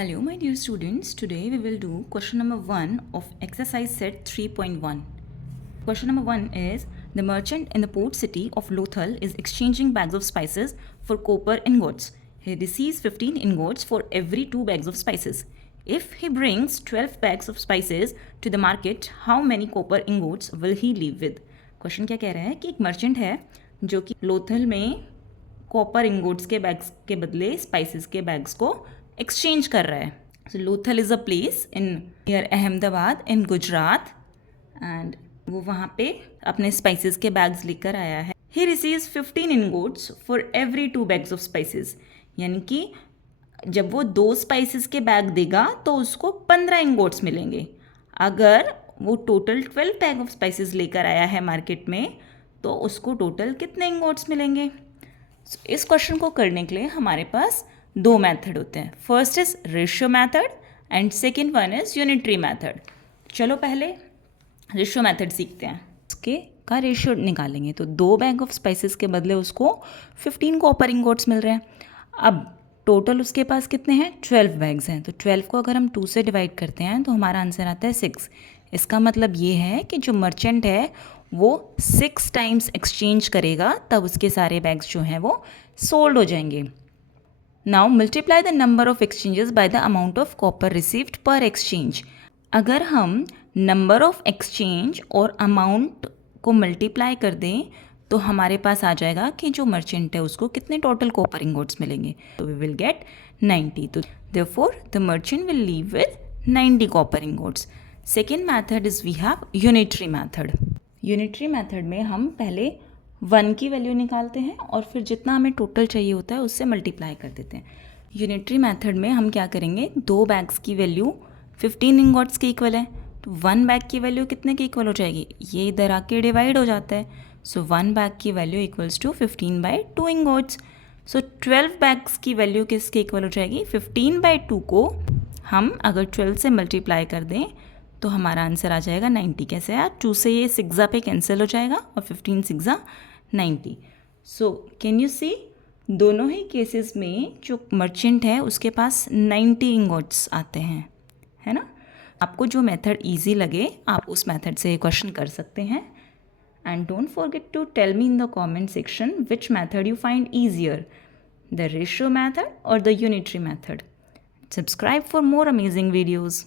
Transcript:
Hello my dear students, today we will do question number 1 of exercise set 3.1. Question number 1 is, the merchant in the port city of Lothal is exchanging bags of spices for copper ingots. He receives 15 ingots for every 2 bags of spices. If he brings 12 bags of spices to the market, how many copper ingots will he leave with? Question क्या कह रहा है कि एक merchant है जो कि लोथल में कॉपर इंगोट्स के बैग्स के बदले स्पाइसेस के बैग्स को एक्सचेंज कर रहा है. So Lothal is a place in near Ahmedabad in Gujarat and वो वहाँ पे अपने स्पाइसेस के बैग्स लेकर आया है. He receives 15 ingots for every 2 bags of spices, यानी कि जब वो 2 स्पाइसेस के बैग देगा तो उसको 15 इंगोट्स मिलेंगे. अगर वो टोटल 12 बैग ऑफ स्पाइसेस लेकर आया है मार्केट में तो उसको टोटल कितने इंगोट्स मिलेंगे. इस क्वेश्चन को करने के लिए हमारे पास 2 मेथड होते हैं. First is ratio method and second one is unitary method. चलो पहले रेशियो मेथड सीखते हैं. उसके का रेशियो निकालेंगे तो 2 बैग ऑफ स्पाइसेस के बदले उसको 15 कॉपर इंगोट्स मिल रहे हैं. अब टोटल उसके पास कितने हैं, 12 बैग्स हैं. तो 12 को अगर हम 2 से डिवाइड करते हैं तो हमारा आंसर आता है 6. इसका मतलब ये है कि जो मर्चेंट है वो 6 टाइम्स एक्सचेंज करेगा तब उसके सारे बैग्स जो हैं वो सोल्ड हो जाएंगे. Now multiply the number of exchanges by the amount of copper received पर एक्सचेंज. अगर हम नंबर ऑफ एक्सचेंज और अमाउंट को मल्टीप्लाई कर दें तो हमारे पास आ जाएगा कि जो मर्चेंट है उसको कितने टोटल कॉपर इंगोट्स मिलेंगे. तो वी विल गेट 90. तो therefore the merchant will leave with 90 copper ingots. Second method is we have unitary method. Unitary method में हम पहले 1 की वैल्यू निकालते हैं और फिर जितना हमें टोटल चाहिए होता है उससे मल्टीप्लाई कर देते हैं. यूनिटरी मेथड में हम क्या करेंगे, 2 बैग्स की वैल्यू 15 इंगॉट्स के इक्वल है तो 1 बैग की वैल्यू कितने के इक्वल हो जाएगी, ये इधर आके डिवाइड हो जाता है. सो 1 बैग की value equals to 15/2 ingots. So 12 bags की वैल्यू किसके इक्वल हो जाएगी, 15/2 को हम अगर 12 से मल्टीप्लाई कर दें तो हमारा आंसर आ जाएगा 90. कैसे यार, 2 से ये 6 पे कैंसिल हो जाएगा और 15 6 90. सो कैन यू सी, दोनों ही केसेस में जो मर्चेंट है उसके पास 90 इंगॉट्स आते हैं, है ना. आपको जो मेथड इजी लगे आप उस मेथड से क्वेश्चन कर सकते हैं. And don't forget to tell me in the comment section which method you find easier, the ratio method or the unitary method. Subscribe for more amazing videos.